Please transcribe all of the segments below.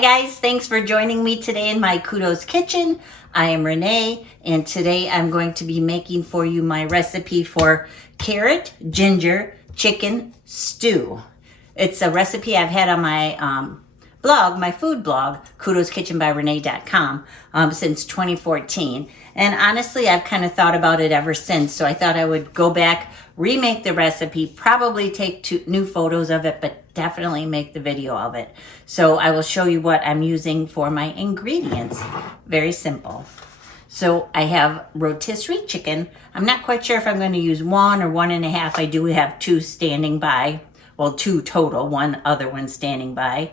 guys, thanks for joining me today in my Kudos Kitchen. I am Renee, and today I'm going to be making for you my recipe for carrot ginger chicken stew. It's a recipe I've had on my blog, my food blog, kudoskitchenbyrenee.com, since 2014. And honestly, I've kind of thought about it ever since, so I thought I would go back, remake the recipe, probably take new photos of it, but definitely make the video of it. So I will show you what I'm using for my ingredients. Very simple. So I have rotisserie chicken. I'm not quite sure if I'm going to use 1 or 1.5. I do have 2 standing by. Well, 2 total, 1 other one standing by.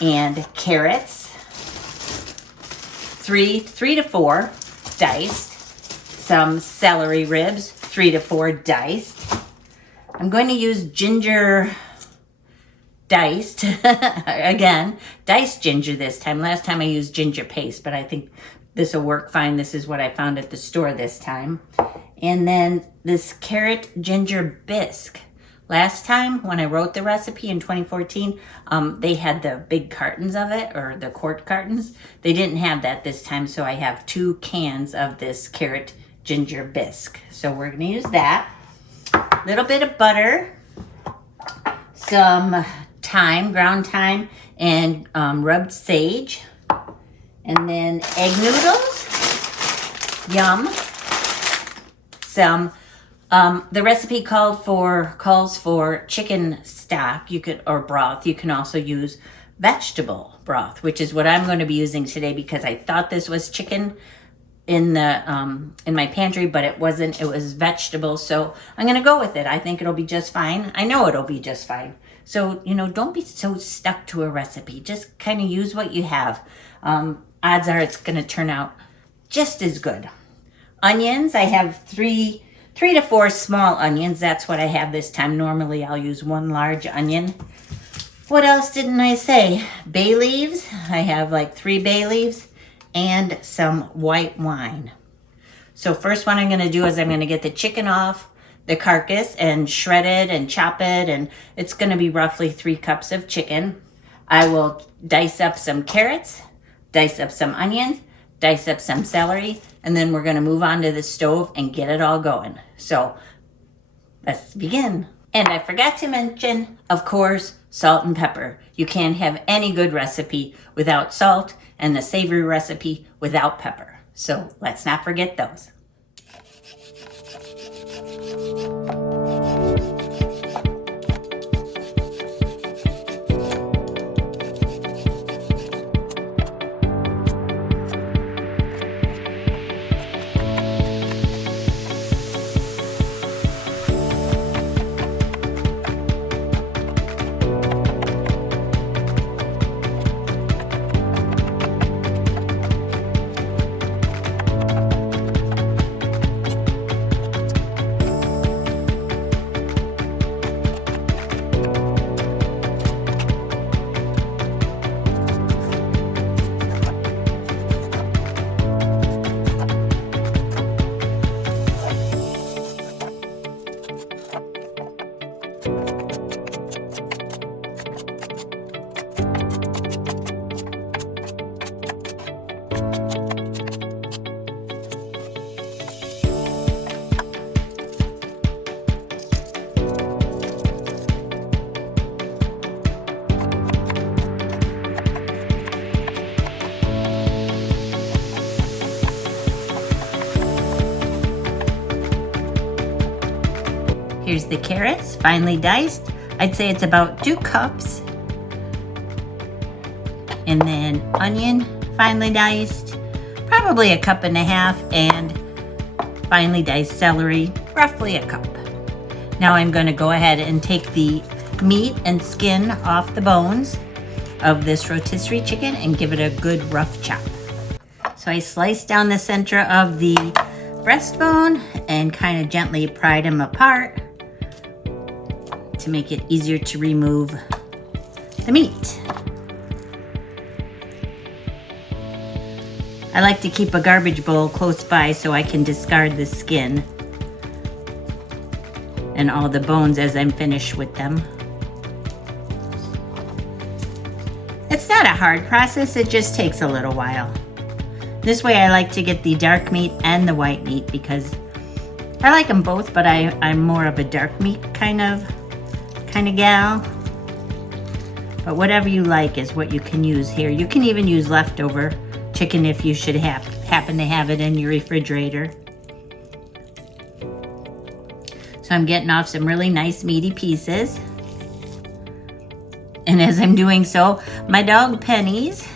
And carrots, 3 to 4 diced. Some celery ribs, 3 to 4 diced. I'm going to use ginger diced. Again, diced ginger this time. Last time I used ginger paste, but I think this will work fine. This is what I found at the store this time. And then this carrot ginger bisque. Last time when I wrote the recipe in 2014, they had the big cartons of it, or the quart cartons. They didn't have that this time, so I have 2 cans of this carrot ginger bisque. So we're gonna use that. A little bit of butter, some thyme, ground thyme, and rubbed sage. And then egg noodles, yum. Some the recipe calls for chicken stock, or broth. You can also use vegetable broth, which is what I'm going to be using today because I thought this was chicken in my pantry, but it wasn't. It was vegetable, so I'm going to go with it. I think it'll be just fine. I know it'll be just fine. So, don't be so stuck to a recipe. Just kind of use what you have. Odds are it's going to turn out just as good. Onions, I have 3 to 4 small onions. That's what I have this time. Normally I'll use 1 large onion. What else didn't I say? Bay leaves. I have like 3 bay leaves and some white wine. So first what I'm going to do is I'm going to get the chicken off the carcass and shred it and chop it, and it's going to be roughly 3 cups of chicken. I will dice up some carrots, dice up some onions, dice up some celery, and then we're going to move on to the stove and get it all going. So let's begin. And I forgot to mention, of course, salt and pepper. You can't have any good recipe without salt, and a savory recipe without pepper. So let's not forget those. Here's the carrots, finely diced. I'd say it's about 2 cups. And then onion, finely diced, probably 1.5 cups, and finely diced celery, roughly 1 cup. Now I'm going to go ahead and take the meat and skin off the bones of this rotisserie chicken and give it a good rough chop. So I sliced down the center of the breastbone and kind of gently pried them apart to make it easier to remove the meat. I like to keep a garbage bowl close by so I can discard the skin and all the bones as I'm finished with them. It's not not a hard process, it just takes a little while. This way I like to get the dark meat and the white meat because I like them both, but I'm more of a dark meat kind of gal. But whatever you like is what you can use here. You can even use leftover chicken if you should happen to have it in your refrigerator. So I'm getting off some really nice meaty pieces. And as I'm doing so, my dog Penny's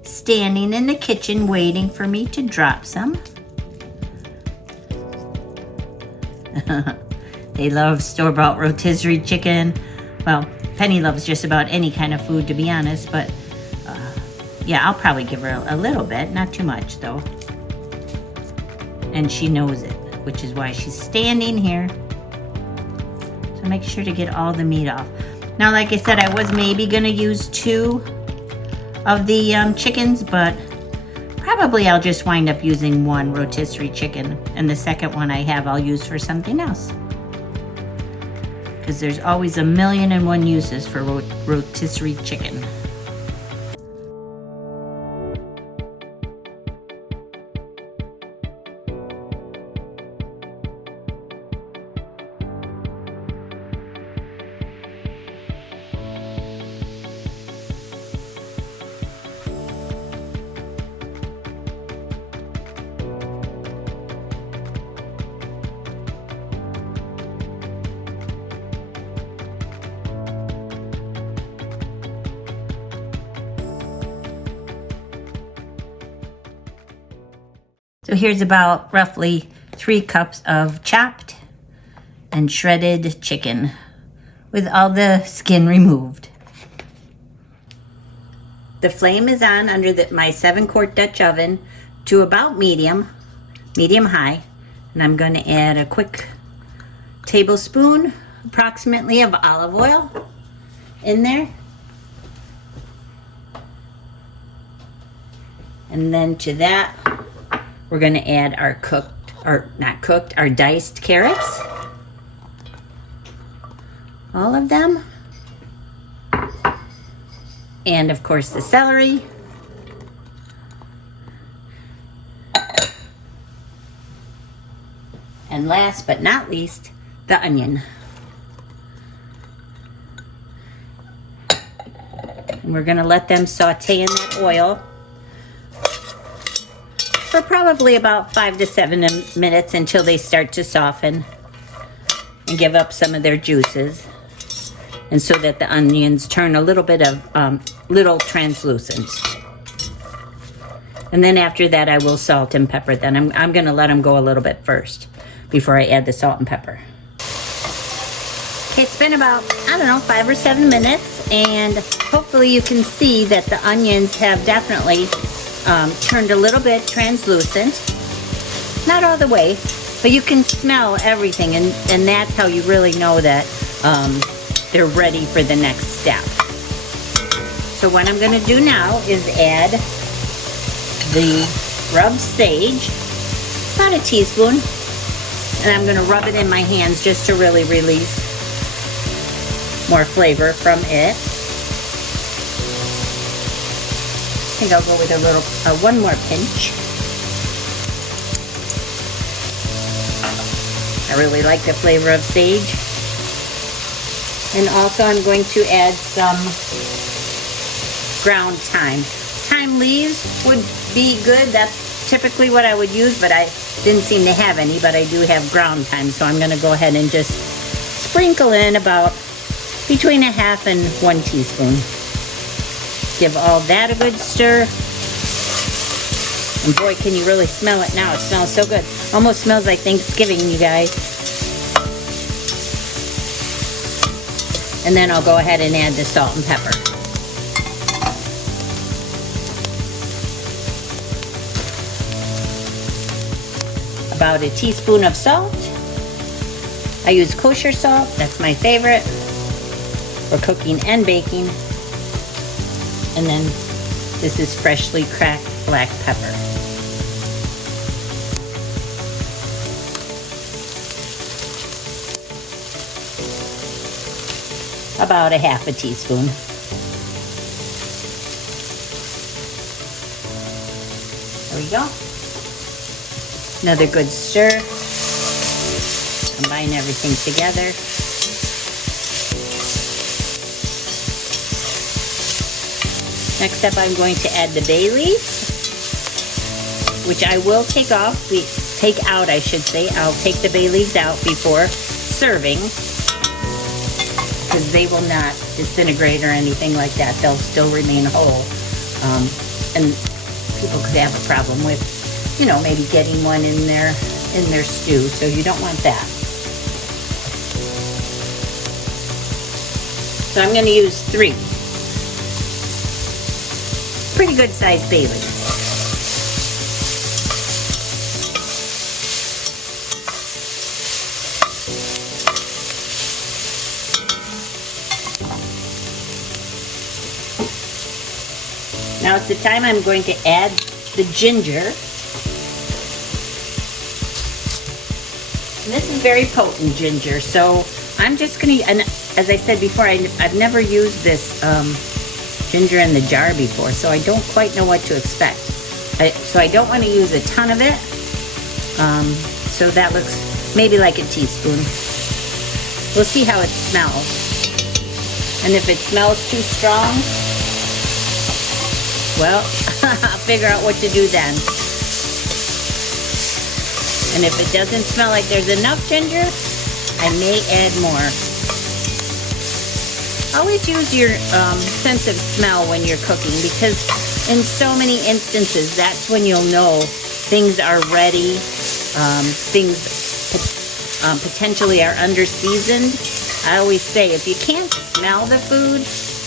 standing in the kitchen waiting for me to drop some. They love store-bought rotisserie chicken. Well, Penny loves just about any kind of food, to be honest, but yeah, I'll probably give her a little bit, not too much though. And she knows it, which is why she's standing here. So make sure to get all the meat off. Now, like I said, I was maybe gonna use 2 of the chickens, but probably I'll just wind up using 1 rotisserie chicken, and the second one I have I'll use for something else. Because there's always 1,000,001 uses for rotisserie chicken. So here's about roughly 3 cups of chopped and shredded chicken with all the skin removed. The flame is on under my 7-quart Dutch oven to about medium high. And I'm going to add a quick tablespoon approximately of olive oil in there. And then to that, we're going to add our diced carrots. All of them. And of course the celery. And last but not least, the onion. And we're going to let them saute in that oil for probably about 5 to 7 minutes until they start to soften and give up some of their juices, and so that the onions turn a little bit of little translucent. And then after that I will salt and pepper them. I'm going to let them go a little bit first before I add the salt and pepper. Okay, it's been about, I don't know, 5 or 7 minutes, and hopefully you can see that the onions have definitely turned a little bit translucent. Not all the way, but you can smell everything, and that's how you really know that they're ready for the next step. So what I'm going to do now is add the rubbed sage, about a teaspoon, and I'm going to rub it in my hands just to really release more flavor from it. I think I'll go with a little, one more pinch. I really like the flavor of sage. And also I'm going to add some ground thyme. Thyme leaves would be good. That's typically what I would use, but I didn't seem to have any, but I do have ground thyme, so I'm going to go ahead and just sprinkle in about between a half and 1 teaspoon. Give all that a good stir. And boy, can you really smell it now. It smells so good. Almost smells like Thanksgiving, you guys. And then I'll go ahead and add the salt and pepper. About a teaspoon of salt. I use kosher salt. That's my favorite for cooking and baking. And then this is freshly cracked black pepper. About a half a teaspoon. There we go. Another good stir. Combine everything together. Next up, I'm going to add the bay leaves, which I will take out, I should say. I'll take the bay leaves out before serving, because they will not disintegrate or anything like that. They'll still remain whole. And people could have a problem with, you know, maybe getting one in their stew, so you don't want that. So I'm going to use 3 pretty good sized bay leaves. Now it's the time I'm going to add the ginger. And this is very potent ginger, so I'm just going to, and as I said before, I've never used this ginger in the jar before, so I don't quite know what to expect. So I don't want to use a ton of it. So that looks maybe like a teaspoon. We'll see how it smells. And if it smells too strong, well, I'll figure out what to do then. And if it doesn't smell like there's enough ginger, I may add more. Always use your sense of smell when you're cooking, because in so many instances, that's when you'll know things are ready, things potentially are under-seasoned. I always say, if you can't smell the food,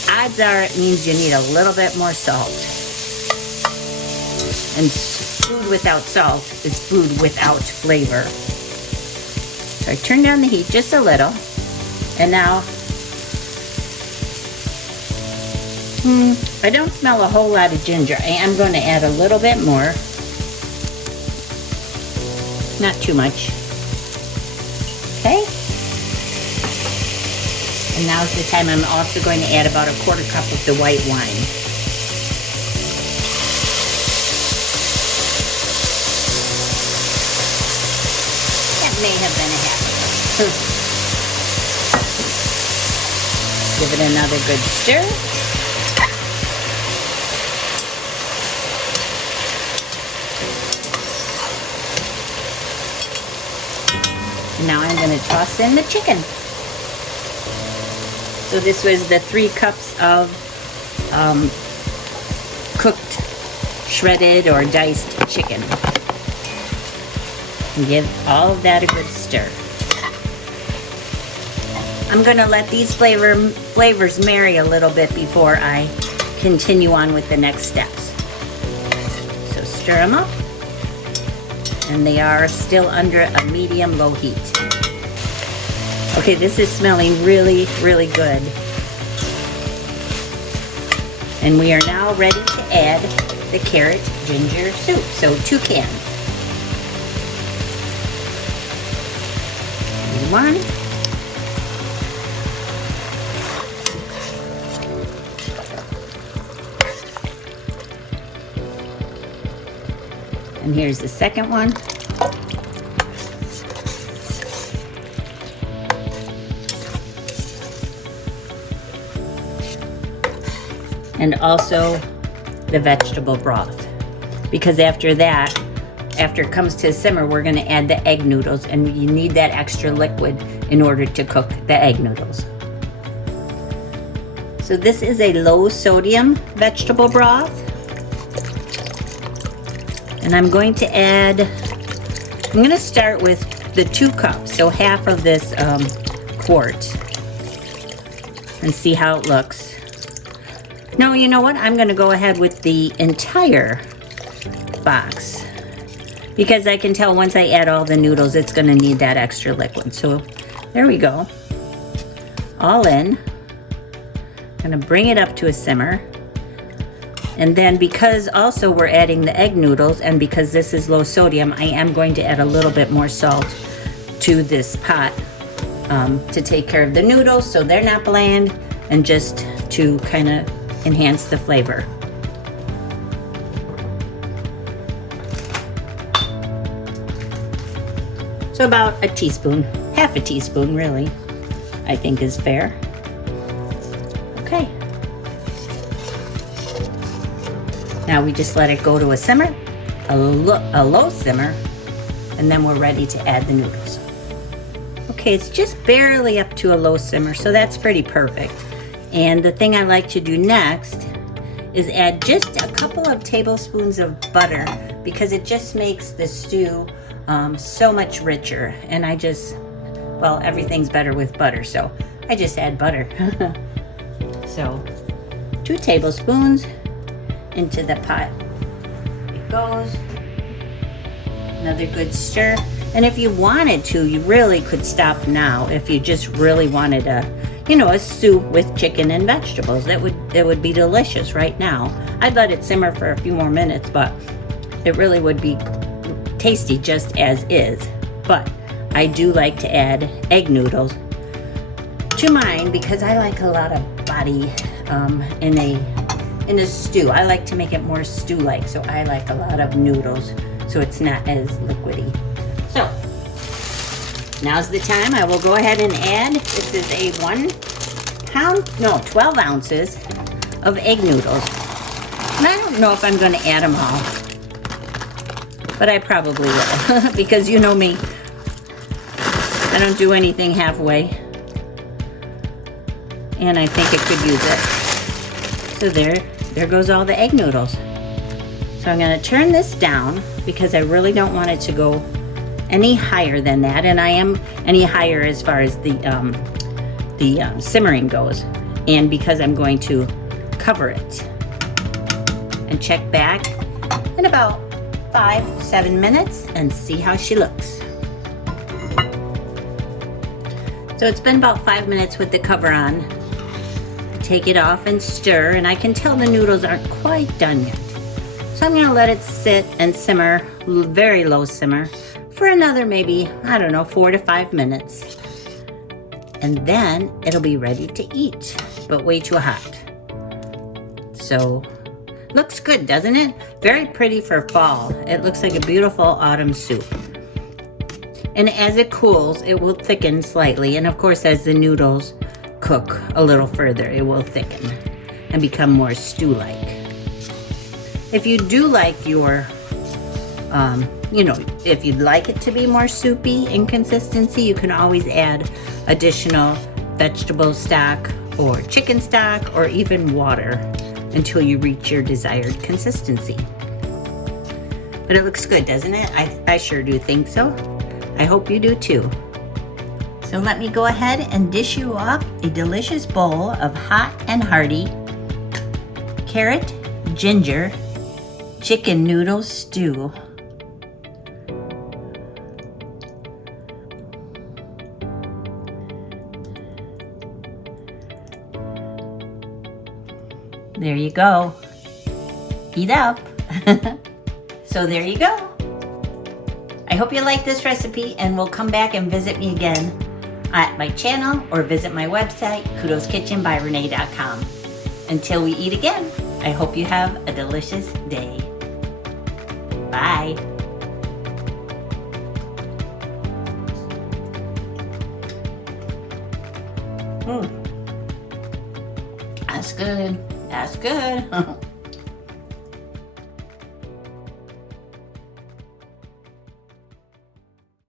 odds are it means you need a little bit more salt. And food without salt is food without flavor. So I turn down the heat just a little, and now I don't smell a whole lot of ginger. I am going to add a little bit more. Not too much. Okay. And now's the time I'm also going to add about a 1/4 cup of the white wine. That may have been a 1/2 cup. Give it another good stir. Now I'm going to toss in the chicken. So this was the 3 cups of cooked, shredded, or diced chicken. And give all of that a good stir. I'm going to let these flavors marry a little bit before I continue on with the next steps. So stir them up. And they are still under a medium-low heat. Okay, this is smelling really, really good. And we are now ready to add the carrot ginger soup. So 2 cans. And 1. And here's the second one. And also the vegetable broth. Because after that, after it comes to a simmer, we're going to add the egg noodles, and you need that extra liquid in order to cook the egg noodles. So this is a low sodium vegetable broth. And I'm going to start with the 2 cups, so half of this quart, and see how it looks. No, you know what? I'm going to go ahead with the entire box, because I can tell once I add all the noodles, it's going to need that extra liquid. So there we go. All in. I'm going to bring it up to a simmer. And then because also we're adding the egg noodles, and because this is low sodium, I am going to add a little bit more salt to this pot to take care of the noodles so they're not bland, and just to kind of enhance the flavor. So about a teaspoon, half a teaspoon really, I think is fair. Okay. Now we just let it go to a simmer, a low simmer, and then we're ready to add the noodles. Okay, it's just barely up to a low simmer, so that's pretty perfect. And the thing I like to do next is add just a couple of tablespoons of butter, because it just makes the stew so much richer. And well, everything's better with butter, so I just add butter. So 2 tablespoons into the pot. It goes. Another good stir. And if you wanted to, you really could stop now if you just really wanted a soup with chicken and vegetables. It would be delicious right now. I'd let it simmer for a few more minutes, but it really would be tasty just as is. But I do like to add egg noodles to mine because I like a lot of body in a stew. I like to make it more stew-like, so I like a lot of noodles so it's not as liquidy. So now's the time. I will go ahead and add, this is a 12 ounces of egg noodles. And I don't know if I'm going to add them all, but I probably will because you know me, I don't do anything halfway, and I think it could use it. So there goes all the egg noodles. So I'm going to turn this down because I really don't want it to go any higher than that, and I am any higher as far as the simmering goes, and because I'm going to cover it and check back in about 5-7 minutes and see how she looks. So it's been about 5 minutes with the cover on. I take it off and stir, and I can tell the noodles aren't quite done yet. So I'm going to let it sit and simmer, very low simmer, for another maybe, I don't know, 4 to 5 minutes. And then it'll be ready to eat, but way too hot. So, looks good, doesn't it? Very pretty for fall. It looks like a beautiful autumn soup. And as it cools, it will thicken slightly. And of course, as the noodles cook a little further, it will thicken and become more stew-like. If you do like your if you'd like it to be more soupy in consistency, you can always add additional vegetable stock or chicken stock or even water until you reach your desired consistency. But it looks good, doesn't it? I sure do think so. I hope you do too. So let me go ahead and dish you up a delicious bowl of hot and hearty carrot, ginger, chicken noodle stew. There you go. Eat up. So there you go. I hope you like this recipe and will come back and visit me again at my channel or visit my website, kudoskitchenbyrenee.com. Until we eat again, I hope you have a delicious day. Bye. That's good. That's good.